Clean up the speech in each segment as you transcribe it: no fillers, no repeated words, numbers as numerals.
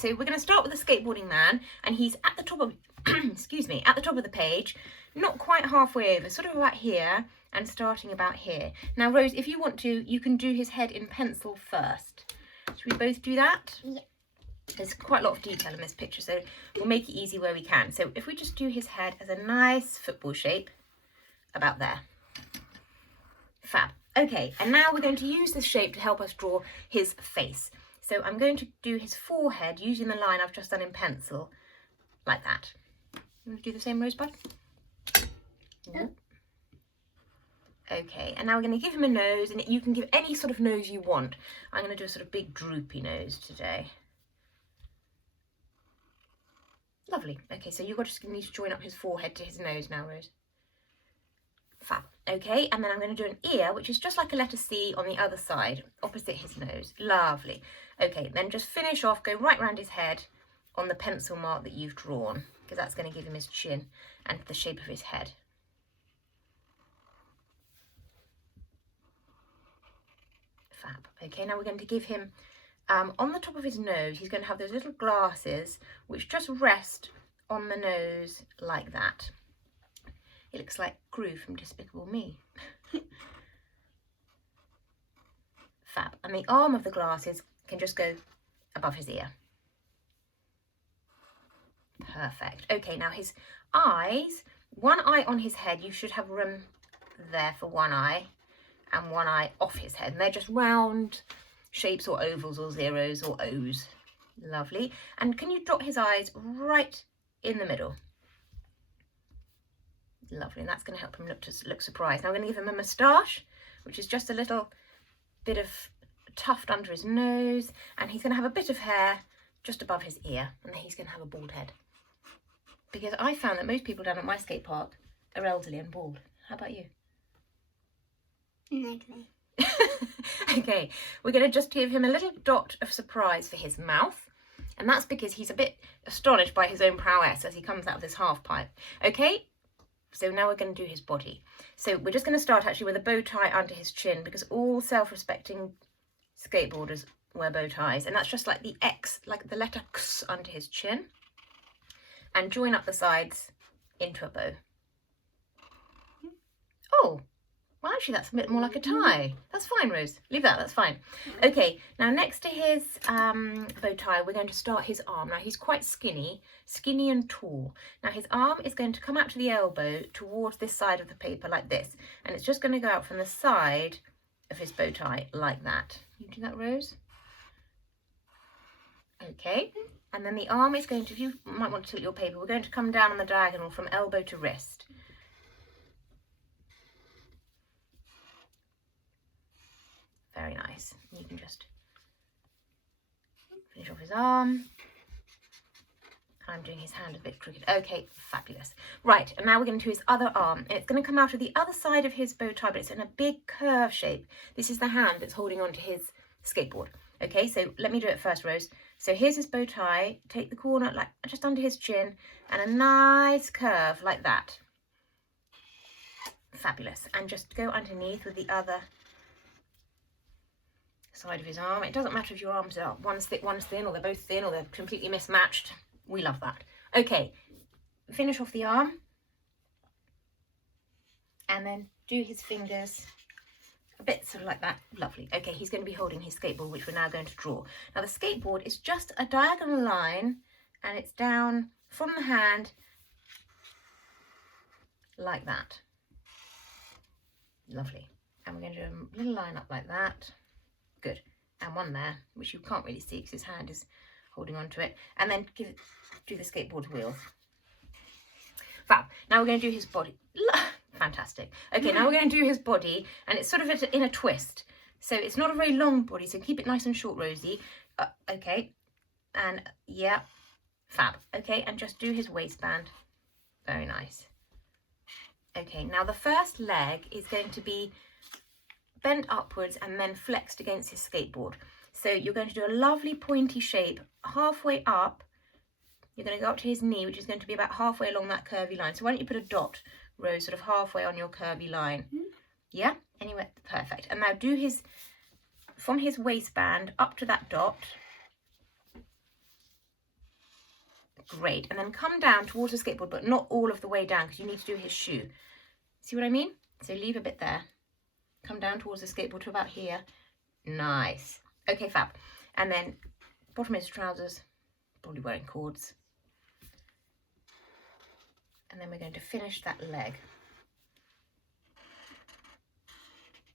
so we're going to start with the skateboarding man, and he's at the top of, excuse me, at the top of the page, not quite halfway over, sort of about here, and starting about here. Now, Rose, if you want to, you can do his head in pencil first. Should we both do that? Yeah. There's quite a lot of detail in this picture, so we'll make it easy where we can. So if we just do his head as a nice football shape, about there. Fab. Okay, and now we're going to use this shape to help us draw his face. So I'm going to do his forehead using the line I've just done in pencil, like that. You want to do the same, Rosebud? Yeah. Okay, and now we're going to give him a nose, and you can give any sort of nose you want. I'm going to do a sort of big droopy nose today. Lovely. Okay, so you're just going to need to join up his forehead to his nose now, Rose. Fab. Okay, and then I'm going to do an ear, which is just like a letter C on the other side, opposite his nose. Lovely. Okay, then just finish off, go right round his head on the pencil mark that you've drawn, because that's going to give him his chin and the shape of his head. Fab. Okay, now we're going to give him, on the top of his nose, he's going to have those little glasses which just rest on the nose like that. It looks like Gru from Despicable Me. Fab. And the arm of the glasses can just go above his ear. Perfect. Okay, now his eyes, one eye on his head, you should have room there for one eye, and one eye off his head. And they're just round shapes or ovals or zeros or O's. Lovely. And can you dot his eyes right in the middle? Lovely, and that's going to help him look surprised. Now we're going to give him a moustache, which is just a little bit of tuft under his nose, and he's going to have a bit of hair just above his ear, and then he's going to have a bald head. Because I found that most people down at my skate park are elderly and bald. How about you? Ugly. Okay, we're going to just give him a little dot of surprise for his mouth, and that's because he's a bit astonished by his own prowess as he comes out of this half pipe. Okay. So now we're going to do his body. So we're just going to start actually with a bow tie under his chin, because all self-respecting skateboarders wear bow ties. And that's just like the X, like the letter X under his chin. And join up the sides into a bow. Oh, well actually that's a bit more like a tie. That's fine, Rose. Leave that, that's fine. Okay, now next to his bow tie, we're going to start his arm. Now he's quite skinny and tall. Now his arm is going to come out to the elbow towards this side of the paper like this. And it's just going to go out from the side of his bow tie like that. You do that, Rose? Okay, and then the arm is going to, you might want to tilt your paper, we're going to come down on the diagonal from elbow to wrist. Very nice. You can just finish off his arm. I'm doing his hand a bit crooked. Okay, fabulous. Right, and now we're going to do his other arm. And it's going to come out of the other side of his bow tie, but it's in a big curve shape. This is the hand that's holding on to his skateboard. Okay, so let me do it first, Rose. So here's his bow tie. Take the corner like just under his chin and a nice curve like that. Fabulous. And just go underneath with the other side of his arm. It doesn't matter if your arms are one's thick, one's thin, or they're both thin, or they're completely mismatched. We love that. Okay, finish off the arm. And then do his fingers a bit sort of like that. Lovely. Okay, he's going to be holding his skateboard, which we're now going to draw. Now the skateboard is just a diagonal line, and it's down from the hand like that. Lovely. And we're going to do a little line up like that. Good. And one there, which you can't really see because his hand is holding on to it. And then do the skateboard wheels. Fab. Now we're going to do his body. Fantastic. Okay, now we're going to do his body, and it's sort of in a twist. So it's not a very long body, so keep it nice and short, Rosie. Okay. And yeah, fab. Okay, and just do his waistband. Very nice. Okay, now the first leg is going to be bent upwards and then flexed against his skateboard. So you're going to do a lovely pointy shape halfway up. You're going to go up to his knee, which is going to be about halfway along that curvy line. So why don't you put a dot, Rose, sort of halfway on your curvy line? Yeah, anyway, perfect. And now do his, from his waistband up to that dot. Great. And then come down towards the skateboard, but not all of the way down because you need to do his shoe. See what I mean? So leave a bit there. Come down towards the skateboard to about here. Nice. Okay, fab. And then bottom of his trousers, probably wearing cords. And then we're going to finish that leg.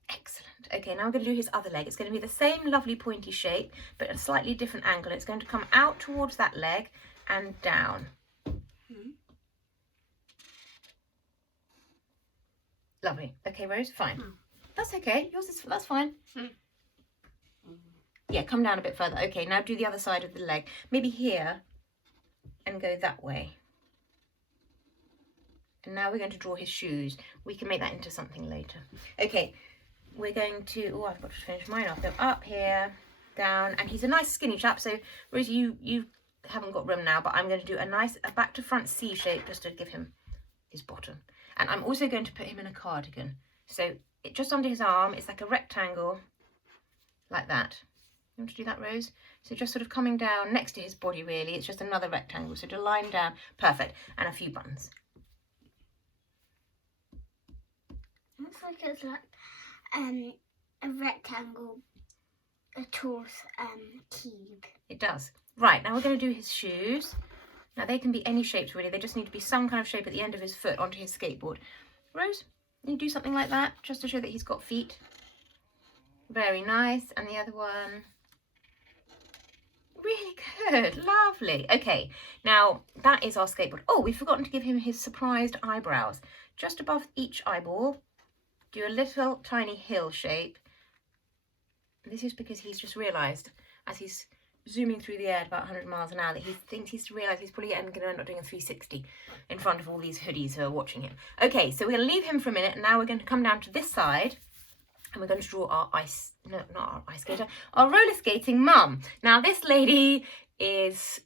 Excellent. Okay, now we're going to do his other leg. It's going to be the same lovely pointy shape, but a slightly different angle. It's going to come out towards that leg and down. Lovely. Okay, Rose, fine. That's okay. That's fine. Yeah, come down a bit further. Okay, now do the other side of the leg. Maybe here and go that way. And now we're going to draw his shoes. We can make that into something later. Okay, we're going to, oh, I've got to finish mine off. Go up here, down, and he's a nice skinny chap. So, Rosie, you haven't got room now, but I'm going to do a back to front C shape just to give him his bottom. And I'm also going to put him in a cardigan. So, just under his arm, it's like a rectangle, like that. You want to do that, Rose? So just sort of coming down next to his body, really. It's just another rectangle. So to line down, perfect. And a few buttons. Looks like it's like a rectangle, a tall cube. It does. Right, now we're going to do his shoes. Now they can be any shapes, really. They just need to be some kind of shape at the end of his foot onto his skateboard. Rose, you do something like that just to show that he's got feet. Very nice. And the other one. Really good. Lovely. Okay, now that is our skateboard. Oh, we've forgotten to give him his surprised eyebrows. Just above each eyeball, do a little tiny hill shape. This is because he's just realised, as he's zooming through the air at about 100 miles an hour, that he thinks he's realised he's probably going to end up doing a 360 in front of all these hoodies who are watching him. Okay, so we're going to leave him for a minute, and now we're going to come down to this side, and we're going to draw our our roller skating mum. Now this lady is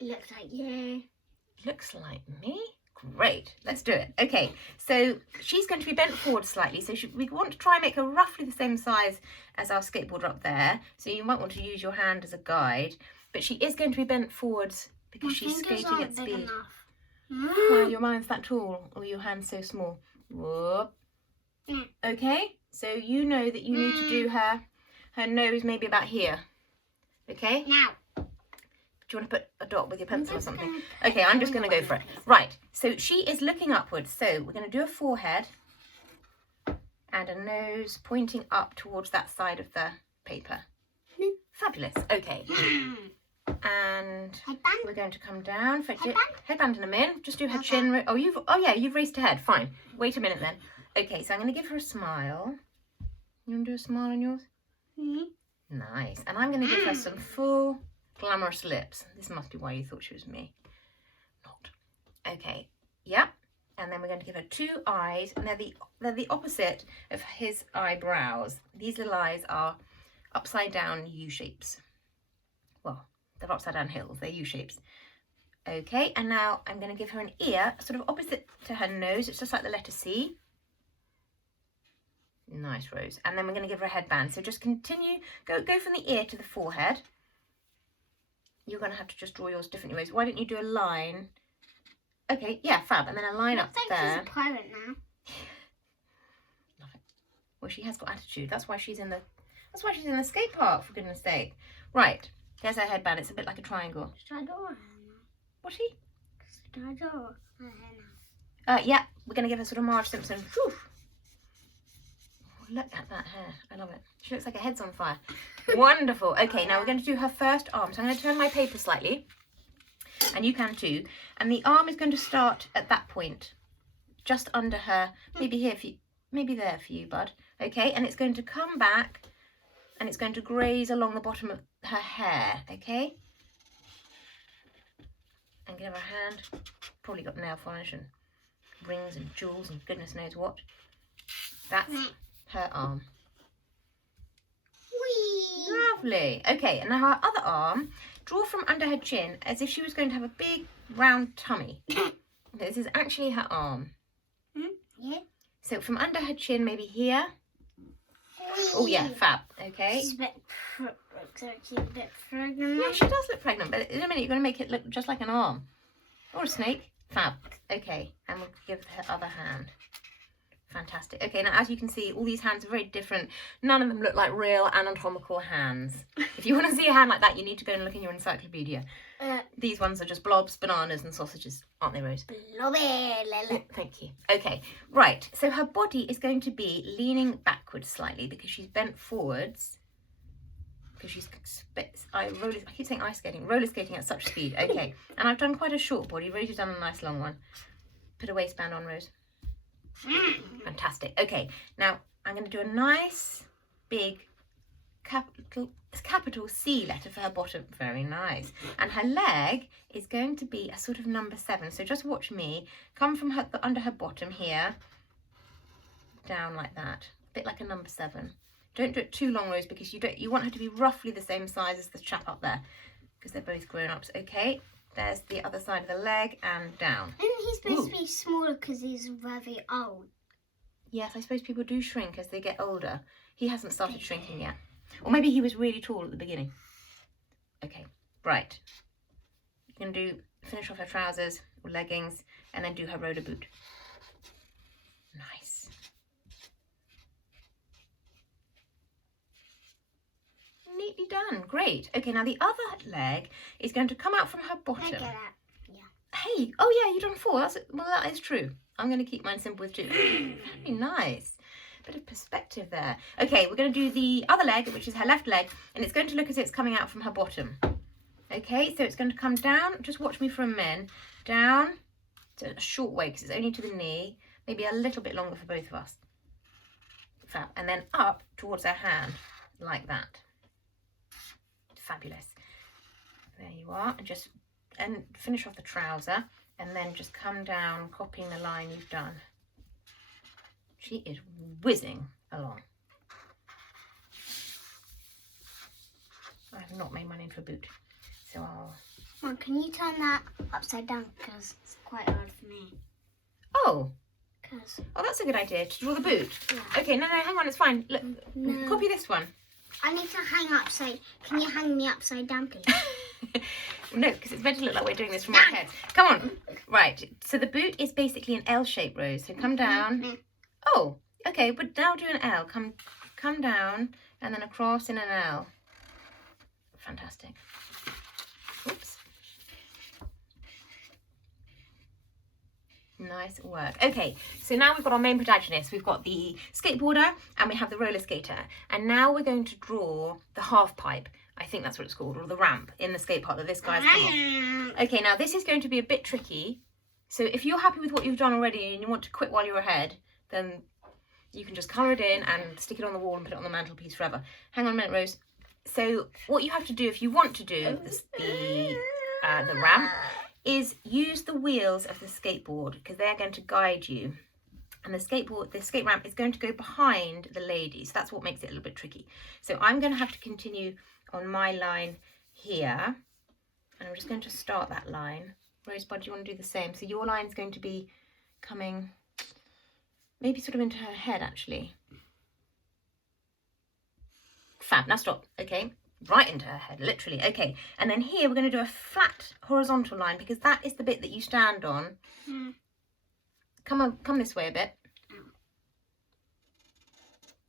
Looks like you. Looks like me. Great, let's do it. Okay, so she's going to be bent forward slightly. So we want to try and make her roughly the same size as our skateboarder up there. So you might want to use your hand as a guide. But she is going to be bent forwards because she's skating at speed. Well, your mind's that tall or your hand's so small. Whoop. Okay, so you know that you need to do her nose maybe about here. Okay? Now. Do you want to put a dot with your pencil or something? Okay, I'm just going to go for it. Right, so she is looking upwards. So we're going to do a forehead and a nose pointing up towards that side of the paper. Fabulous. Okay. And we're going to come down. Headband in a minute. Just do her chin. Oh, you've raised her head. Fine. Wait a minute then. Okay, so I'm going to give her a smile. You want to do a smile on yours? Nice. And I'm going to give her some full glamorous lips. This must be why you thought she was me. Not. Okay. Yep. And then we're going to give her two eyes, and they're the opposite of his eyebrows. These little eyes are upside down U shapes. Well, they're upside down hills. They're U shapes. Okay. And now I'm going to give her an ear, sort of opposite to her nose. It's just like the letter C. Nice, Rose. And then we're going to give her a headband. So just continue. Go from the ear to the forehead. You're going to have to just draw yours different ways. Why don't you do a line? Okay, yeah, fab. And then a line up there. She's a pirate now. Love it. Well, she has got attitude. That's why she's in the skate park, for goodness sake. Right. There's her headband. It's a bit like a triangle. Should I draw her now? What's she? Should I draw her now? Yeah. We're going to give her sort of Marge Simpson. Whew. Look at that hair. I love it. She looks like her head's on fire. Wonderful. Okay, now we're going to do her first arm. So I'm going to turn my paper slightly. And you can too. And the arm is going to start at that point. Just under her. Maybe here for you. Maybe there for you, bud. Okay, and it's going to come back. And it's going to graze along the bottom of her hair. Okay? And give her a hand. Probably got nail varnish and rings and jewels and goodness knows what. That's her arm. Whee! Lovely. Okay, and now her other arm, draw from under her chin as if she was going to have a big round tummy. This is actually her arm. Yeah. So from under her chin, maybe here. Oh yeah, fab. Okay. She's a bit, looks like she's a bit pregnant. Yeah, she does look pregnant, but in a minute you're going to make it look just like an arm. Or a snake. Fab. Okay, and we'll give her other hand. Fantastic. Okay, now as you can see, all these hands are very different. None of them look like real anatomical hands. If you want to see a hand like that, you need to go and look in your encyclopedia. These ones are just blobs, bananas and sausages, aren't they, Rose? Blobby. Oh, thank you. Okay, right. So her body is going to be leaning backwards slightly because she's bent forwards. Because she's, I keep saying ice skating, roller skating at such speed. Okay, and I've done quite a short body. Rose's done a nice long one. Put a waistband on, Rose. Fantastic. Okay, now I'm going to do a nice big capital C letter for her bottom. Very nice. And her leg is going to be a sort of number 7. So just watch me come from her under her bottom here down like that, a bit like a number 7. Don't do it too long, Rose, because you want her to be roughly the same size as the chap up there, because they're both grown-ups. Okay, there's the other side of the leg and down. Isn't he supposed to be smaller because he's very old? Yes, I suppose people do shrink as they get older. He hasn't started shrinking yet. Or maybe he was really tall at the beginning. Okay, right. You're going to finish off her trousers or leggings and then do her roller boot. Nice. Neatly done. Great. Okay, now the other leg is going to come out from her bottom. Look at that. Yeah. Hey, oh yeah, you've done 4. Well, that is true. I'm going to keep mine simple with 2. Very nice. Bit of perspective there. Okay, we're going to do the other leg, which is her left leg, and it's going to look as if it's coming out from her bottom. Okay, so it's going to come down. Just watch me for a minute. Down to a short way because it's only to the knee. Maybe a little bit longer for both of us. Fab. And then up towards her hand, like that. Fabulous. There you are. And finish off the trouser, and then just come down, copying the line you've done. She is whizzing along. I have not made mine into a boot, so I'll... Mom, can you turn that upside down because it's quite hard for me. Oh, Cause... that's a good idea, to draw the boot. Yeah. Okay, no, hang on, it's fine. Look, No. Copy this one. I need to hang upside. Can you hang me upside down, please? No, because it's meant to look like we're doing this from our head. Come on. Right, so the boot is basically an L shape, Rose. So come down. Oh, okay, but now do an L. Come down and then across in an L. Fantastic. Oops. Nice work. Okay, so now we've got our main protagonist. We've got the skateboarder and we have the roller skater. And now we're going to draw the half pipe. I think that's what it's called, or the ramp in the skate park that this guy's come off. Okay, now this is going to be a bit tricky. So if you're happy with what you've done already and you want to quit while you're ahead, then you can just colour it in and stick it on the wall and put it on the mantelpiece forever. Hang on a minute, Rose. So what you have to do if you want to do the ramp is use the wheels of the skateboard because they're going to guide you. And the skate ramp is going to go behind the lady. So that's what makes it a little bit tricky. So I'm going to have to continue on my line here. And I'm just going to start that line. Rosebud, do you want to do the same? So your line's going to be coming maybe sort of into her head, actually. Fab. Now stop. Okay. Right into her head, literally. Okay. And then here we're going to do a flat horizontal line because that is the bit that you stand on. Come this way a bit.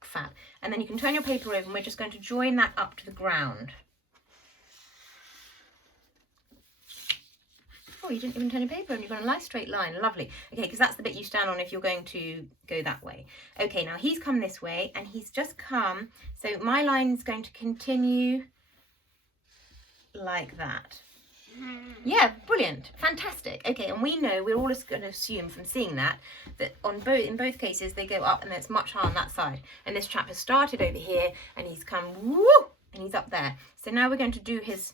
Fab. And then you can turn your paper over and we're just going to join that up to the ground. Oh, you didn't even turn your paper and you've got a nice straight line. Lovely. Okay, because that's the bit you stand on if you're going to go that way. Okay, now he's come this way and he's just come. So my line is going to continue like that. Yeah, brilliant. Fantastic. Okay, and we know, we're all just going to assume from seeing that in both cases they go up and it's much higher on that side. And this chap has started over here and he's come, woo, and he's up there. So now we're going to do his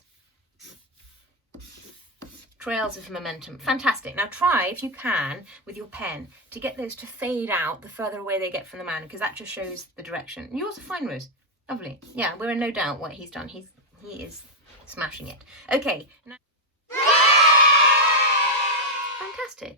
trails of momentum. Fantastic. Now try, if you can, with your pen, to get those to fade out the further away they get from the man, because that just shows the direction. And yours are fine, Rose. Lovely. Yeah, we're in no doubt what he's done. He is smashing it. Okay. Now fantastic.